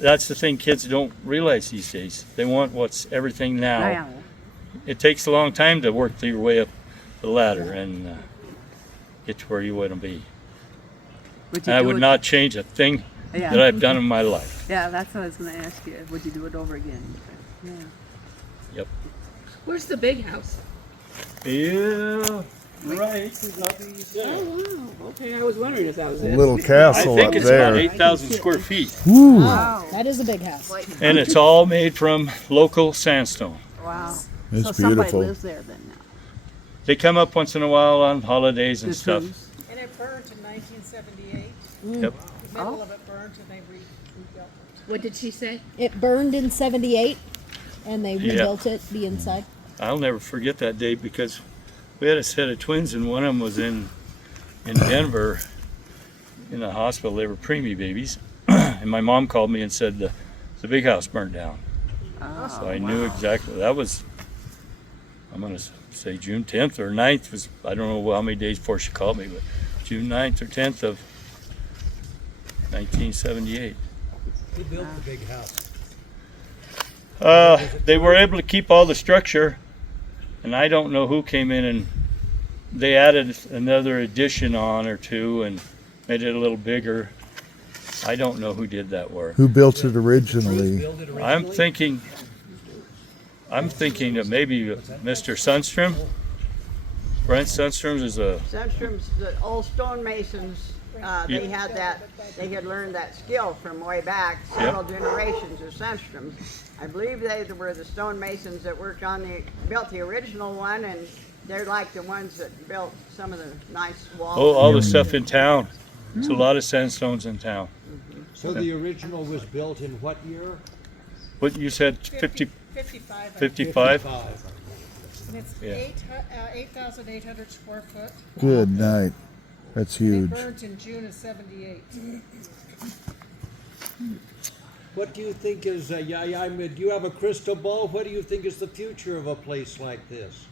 that's the thing kids don't realize these days. They want what's everything now. Yeah. It takes a long time to work your way up the ladder and get to where you want to be. Would you I do would it- not change a thing Yeah. that I've done in my life. Yeah, that's what I was going to ask you. Would you do it over again? Yeah. Yep. Where's the big house? Yeah, right. Oh, wow. Okay, I was wondering if that was A it. little I castle think up it's about there. 8,000 square feet. Woo! Wow. That is a big house. And it's all made from local sandstone. Wow. It's so somebody beautiful. lives there then now. They come up once in a while on holidays and The stuff. Trues? And it burned in 1978. Yep. The middle of it burned and they rebuilt it. What did she say? It burned in '78, and they Yeah. rebuilt it, the inside. I'll never forget that day because we had a set of twins and one of them was in Denver in the hospital. They were preemie babies. And my mom called me and said the big house burned down. Oh, So I knew exactly. That was, I'm going to say June 10th or 9th was, I don't know how many days before she called me, but June 9th or 10th of 1978. Who built the big house? They were able to keep all the structure, and I don't know who came in and they added another addition on or two and made it a little bigger. I don't know who did that work. Who built it originally? I'm thinking that maybe Mr. Sundstrom. Brent Sundstrom is a. Sundstrom's, the old stonemasons, they had learned that skill from way back, several generations of Sundstrom's. I believe they were the stonemasons that built the original one, and they're like the ones that built some of the nice walls. Oh, all the stuff in town. There's a lot of sandstones in town. So the original was built in what year? What you said, 55? 55. And it's 8,800 square foot. Good night. That's huge. It burnt in June of '78. What do you think is, do you have a crystal ball? What do you think is the future of a place like this?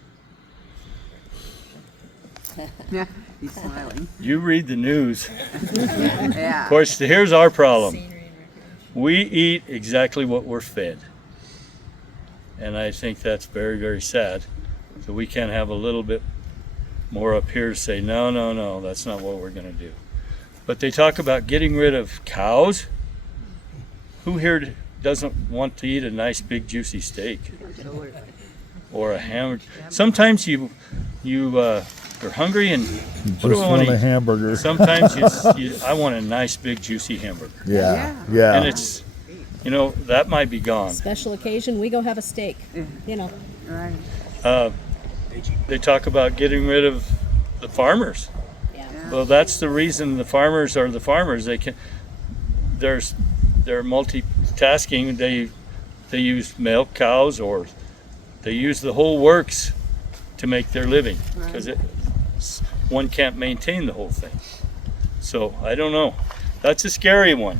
Yeah, he's smiling. You read the news. Yeah. Of course, here's our problem. We eat exactly what we're fed. And I think that's very, very sad. So we can't have a little bit more up here to say, no, that's not what we're going to do. But they talk about getting rid of cows. Who here doesn't want to eat a nice big juicy steak or a hamburger? Sometimes you're hungry and You what do just I want want to a eat? hamburger. Sometimes I want a nice big juicy hamburger. Yeah. And it's, that might be gone. Special occasion, we go have a steak. Right. They talk about getting rid of the farmers. Yeah. Well, that's the reason the farmers are the farmers. They're multitasking. They use milk cows, or they use the whole works to make their living, because one can't maintain the whole thing. So I don't know. That's a scary one.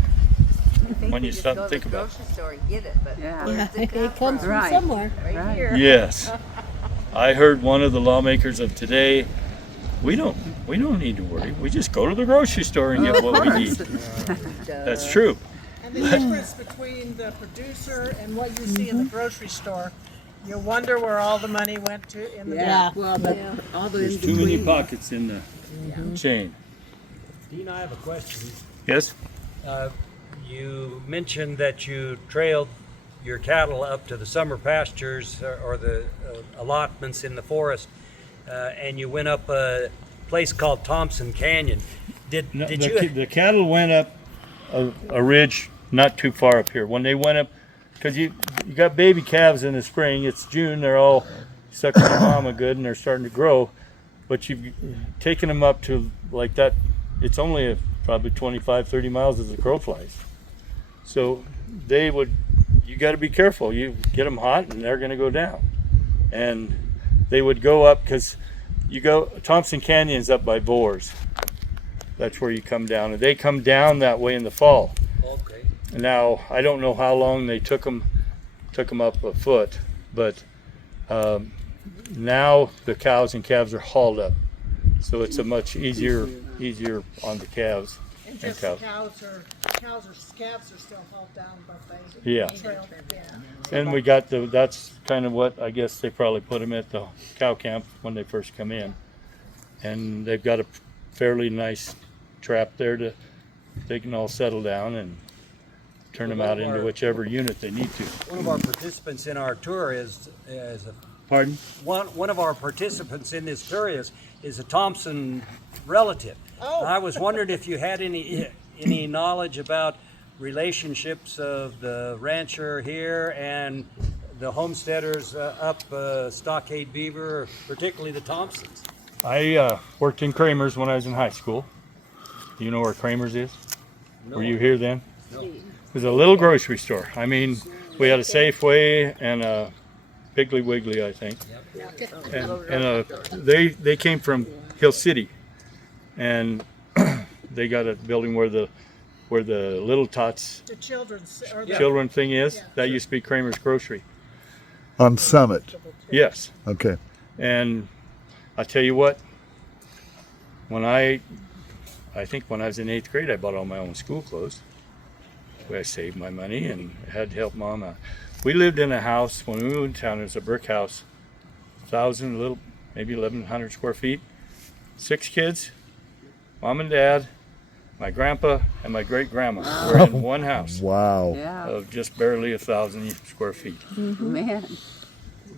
When you stop and think about it. Grocery store and get it, but It comes from somewhere. right here. Yes. I heard one of the lawmakers of today, we don't need to worry. We just go to the grocery store and get what we need. That's true. And the difference between the producer and what you see in the grocery store, you wonder where all the money went to in the back. Well, all the There's too many pockets in the chain. Dean, I have a question. Yes? You mentioned that you trailed your cattle up to the summer pastures or the allotments in the forest, and you went up a place called Thompson Canyon. Did you? The cattle went up a ridge not too far up here. When they went up, because you got baby calves in the spring. It's June. They're all sucking their mama good, and they're starting to grow. But you've taken them up to like that. It's only probably 25, 30 miles as the crow flies. So you got to be careful. You get them hot and they're going to go down. And they would go up because Thompson Canyon's up by Vors. That's where you come down. And they come down that way in the fall. Okay. Now, I don't know how long they took them up a foot, but now the cows and calves are hauled up. So it's a much easier on the calves. And just the cows or calves are still hauled down, but they Yeah. trail. And we got that's kind of what I guess they probably put them at the cow camp when they first come in. And they've got a fairly nice trap there they can all settle down and turn them out into whichever unit they need to. One of our participants in our tour is a. Pardon? One of our participants in this tour is a Thompson relative. Oh. I was wondering if you had any knowledge about relationships of the rancher here and the homesteaders up Stockade Beaver, particularly the Thompsons. I worked in Kramer's when I was in high school. Do you know where Kramer's is? No. Were you here then? No. It was a little grocery store. I mean, we had a Safeway and a Piggly Wiggly, I think. And they came from Hill City, and they got a building where the Little Tots The children thing is. That used to be Kramer's Grocery. On Summit. Yes. Okay. And I tell you what, I think when I was in 8th grade, I bought all my own school clothes. I saved my money and had to help Mom out. We lived in a house when we moved to town. It was a brick house, maybe 1,100 square feet. 6 kids, mom and dad, my grandpa, and my great-grandma were in one house. Wow. Yeah. Of just barely 1,000 square feet. Man.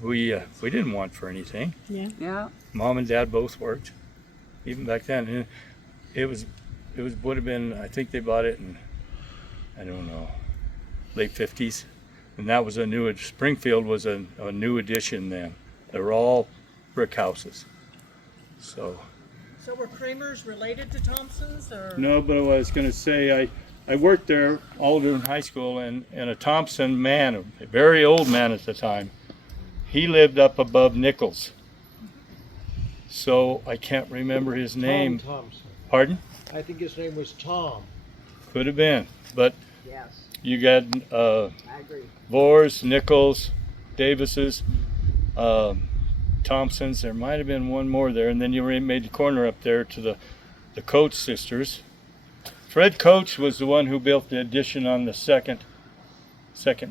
We didn't want for anything. Yeah. Yeah. Mom and dad both worked, even back then. And it would have been, I think they bought it in, I don't know, late 50s. And that was a new, Springfield was a new addition then. They were all brick houses. So were Kramers related to Thompsons, or? no, but I was going to say, I worked there all during high school, and a Thompson man, a very old man at the time, he lived up above Nichols. So I can't remember his name. Tom Thompson. Pardon? I think his name was Tom. Could have been, but Yes, you got I agree. Vores, Nichols, Davises, Thompsons. There might have been one more there, and then you made the corner up there to the Coates sisters. Fred Coates was the one who built the addition on the second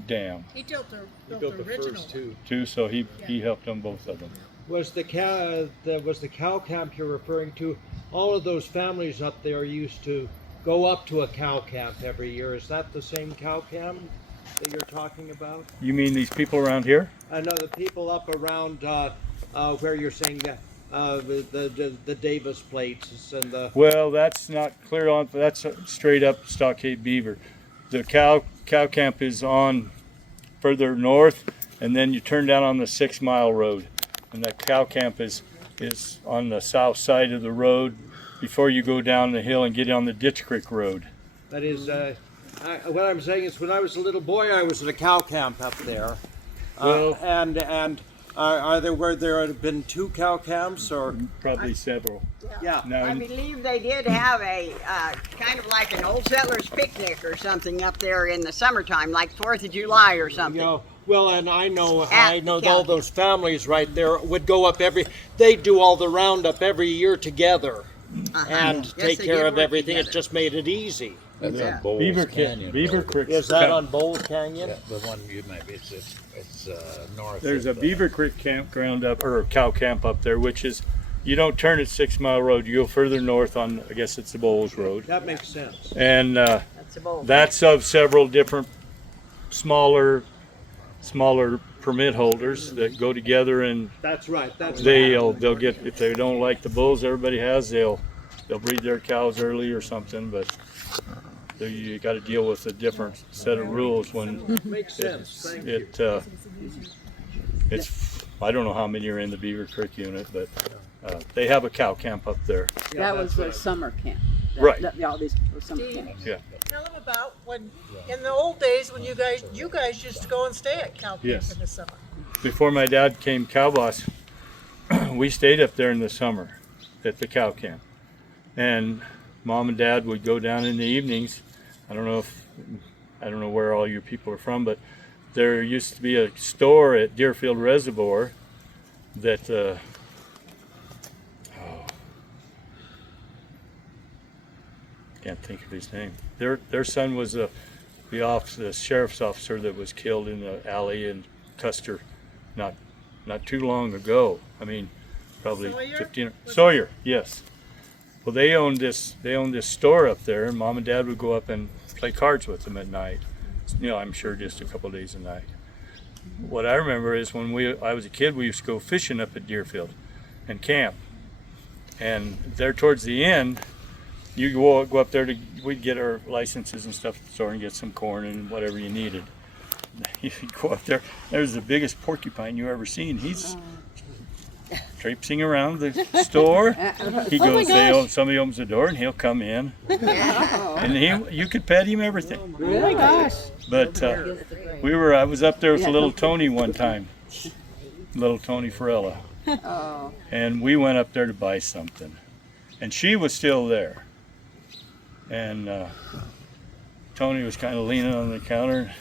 dam He built the original. First two. too, so he helped on both of them. Was the cow camp you're referring to? All of those families up there used to go up to a cow camp every year. Is that the same cow camp that you're talking about? You mean these people around here? I know the people up around where you're saying that the Davis plates and the. Well, that's not clear on. That's straight up Stockade Beaver. The cow camp is on further north, and then you turn down on the 6 Mile road, and that cow camp is on the south side of the road before you go down the hill and get on the Ditch Creek Road. That is, what I'm saying is, when I was a little boy, I was at a cow camp up there. Well, were there been 2 cow camps or? Probably several. Yeah. Now, I believe they did have a kind of like an old settlers picnic or something up there in the summertime, like 4th of July or something. You know, well, and I know the all those families right there would go up they do all the roundup every year together and Yes, take they care did of work everything. together. It just made it easy. That's Yeah. on Bowles Beaver Canyon. Beaver Road. Creek. Is that on Bowles Canyon? Yeah, the one you might be. It's north. There's a of, Beaver Creek campground or cow camp up there, which is, you don't turn at 6 Mile Road. You go further north on, I guess it's the Bowles Road. That makes sense. And That's a bowl. that's of several different smaller permit holders that go together, and That's right. That's they'll get, if they don't like the bulls everybody has, they'll breed their cows early or something, but you got to deal with a different set of rules when makes sense. Thank you. it's I don't know how many are in the Beaver Creek unit, but they have a cow camp up there. Yeah, That was that's a right. summer camp. Right. All these were summer camps. Yeah. Tell them about when, in the old days, when you guys used to go and stay at cow camp Yes. in the summer. Before my dad came cow boss, we stayed up there in the summer at the cow camp, and mom and dad would go down in the evenings. I don't know where all your people are from, but there used to be a store at Deerfield Reservoir that can't think of his name. Their son was the sheriff's officer that was killed in the alley in Custer not too long ago. I mean, probably Sawyer? 15. Sawyer, yes. Well, they owned this store up there, and mom and dad would go up and play cards with them at night. You know, I'm sure just a couple days a night. What I remember is when I was a kid, we used to go fishing up at Deerfield and camp. And there towards the end, you go up there we'd get our licenses and stuff at the store and get some corn and whatever you needed. You go up there, there's the biggest porcupine you ever seen. He's traipsing around the store. He goes, somebody opens the door and he'll come in. And you could pet him, everything. Oh my gosh. But I was up there with little Tony one time, little Tony Farella. Oh. And we went up there to buy something. And she was still there. And Tony was kind of leaning on the counter.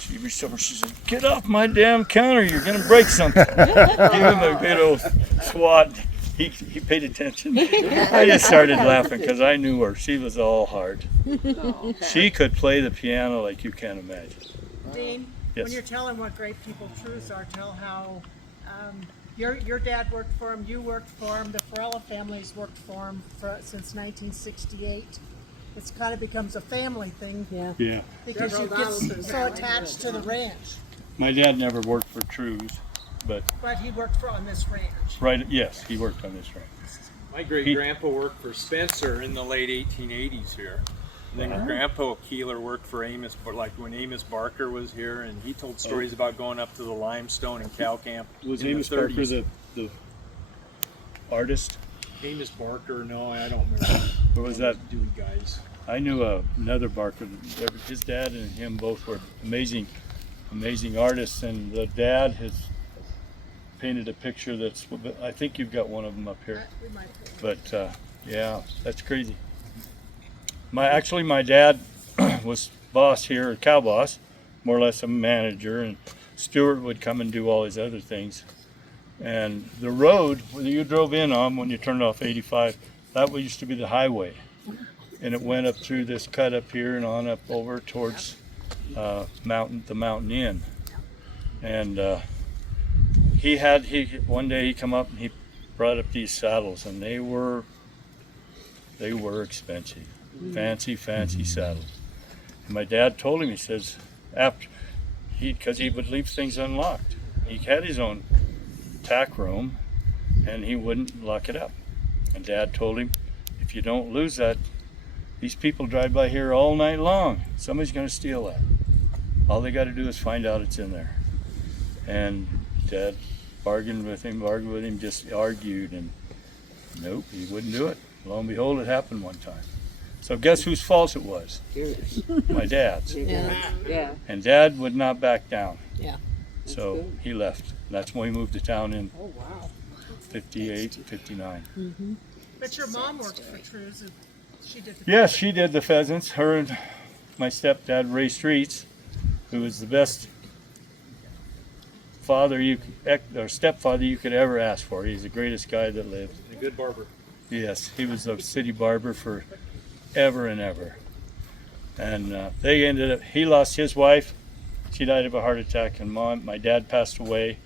She reached over, she said, "Get off my damn counter, you're going to break something." Give him a good old swat. He paid attention. I just started laughing because I knew her. She was all hard. She could play the piano like you can't imagine. Dean, Yes. when you're telling what great people truths are, tell how Your dad worked for him, you worked for him, the Farella family's worked for him since 1968. It's kind of becomes a family thing. Yeah. Yeah. Because you get so attached to the ranch. My dad never worked for True's, but But he worked on this ranch. right, yes, he worked on this ranch. My great-grandpa worked for Spencer in the late 1880s here. And then Grandpa Keeler worked for Amos, like when Amos Barker was here, and he told stories about going up to the limestone and cow camp. Was in Amos the 30s. Barker the artist? Amos Barker, no, I don't remember. Or was that? Dewey guys. I knew another Barker. His dad and him both were amazing artists, and the dad has painted a picture that's, I think you've got one of them up here. But yeah, that's crazy. My dad was boss here, cow boss, more or less a manager, and Stuart would come and do all his other things. And the road that you drove in on when you turned off 85, that used to be the highway. And it went up through this cut up here and on up over towards the Mountain Inn. And one day he come up and he brought up these saddles, and they were expensive. Fancy saddles. And my dad told him, he says, because he would leave things unlocked. He had his own tack room and he wouldn't lock it up. And Dad told him, if you don't lose that, these people drive by here all night long. Somebody's going to steal that. All they got to do is find out it's in there. And Dad bargained with him, just argued, and nope, he wouldn't do it. Lo and behold, it happened one time. So guess whose fault it was? My dad's. Yeah. And Dad would not back down. Yeah. So he left. That's when we moved to town in 58, 59. Mm-hmm. But your mom worked for True's and she did the Yes, she did the pheasants. Her and my stepdad, Ray Streets, who was the best stepfather you could ever ask for. He's the greatest guy that lived. A good barber. Yes, he was a city barber for ever and ever. And he lost his wife. She died of a heart attack, and my dad passed away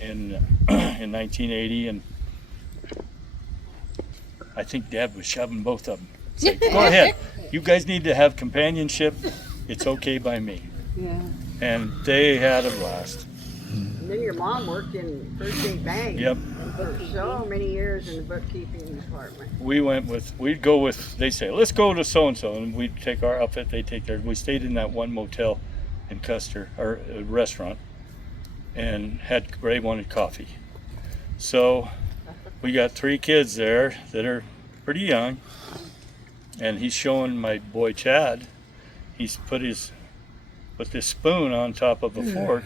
in 1980, and I think Dad was shoving both of them. Say, go ahead, you guys need to have companionship. It's okay by me. Yeah. And they had a blast. And then your mom worked in First State Bank. Yep. For so many years in the bookkeeping department. We'd go with, they say, let's go to so-and-so, and we'd take our outfit, they'd take theirs. We stayed in that one motel in Custer, or a restaurant, and Ray wanted coffee. So we got 3 kids there that are pretty young, and he's showing my boy Chad, he's put this spoon on top of a fork,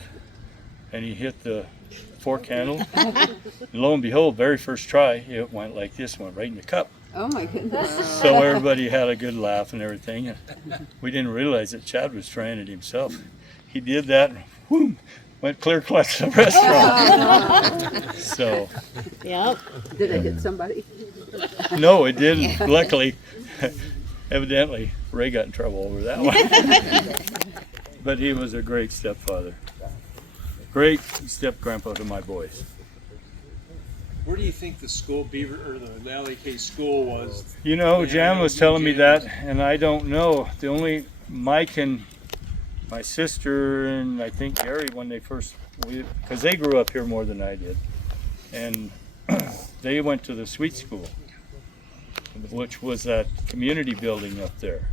and he hit the fork handle. And lo and behold, very first try, it went like this, went right in the cup. Oh my goodness. So everybody had a good laugh and everything. And we didn't realize that Chad was trying it himself. He did that, and whoom, went clear clutch to the restaurant. So. Yep. Did it hit somebody? No, it didn't. Luckily, evidently, Ray got in trouble over that one. But he was a great stepfather. Great step-grandpa to my boys. Where do you think the school, or the LAK school was? You know, Jan was telling me that, and I don't know. The only Mike and my sister and I think Gary, when they because they grew up here more than I did, and they went to the Sweet School, which was that community building up there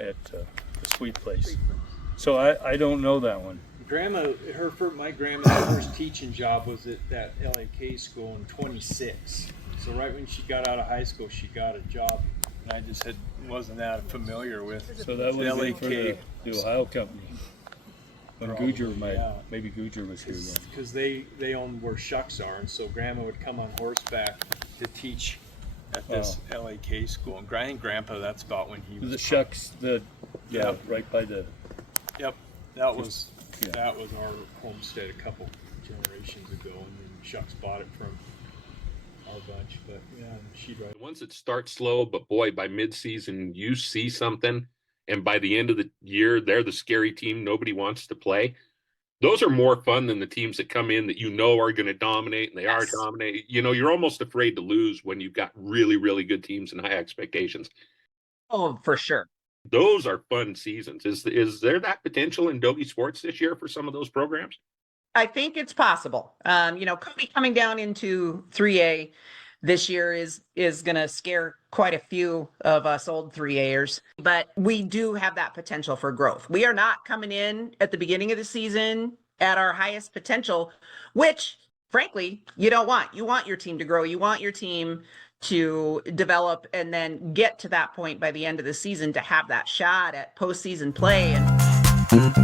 at the Sweet Place. So I don't know that one. My grandma's first teaching job was at that LAK school in 26. So right when she got out of high school, she got a job, and I just wasn't that familiar with. So that was LAK for the Ohio company. When maybe Gujar was here then. Because they owned where shucks are, and so Grandma would come on horseback to teach at this LAK school. And I think Grandpa, that's about when he was. The shucks, right by the. Yep, that was our homestead a couple generations ago, and then Shucks bought it from our bunch. But yeah, she'd ride. Once it starts slow, but boy, by mid-season you see something, and by the end of the year they're the scary team nobody wants to play. those are more fun than the teams that come in that you know are going to dominate, and they are dominating. You know, you're almost afraid to lose when you've got really, really good teams and high expectations. Oh, for sure. Those are fun seasons. Is there that potential in Doggy Sports this year for some of those programs? I think it's possible. You know, Cody coming down into 3A this year is going to scare quite a few of us old 3Ers, but we do have that potential for growth. We are not coming in at the beginning of the season at our highest potential, which frankly, you don't want. You want your team to grow. You want your team to develop and then get to that point by the end of the season to have that shot at postseason play. And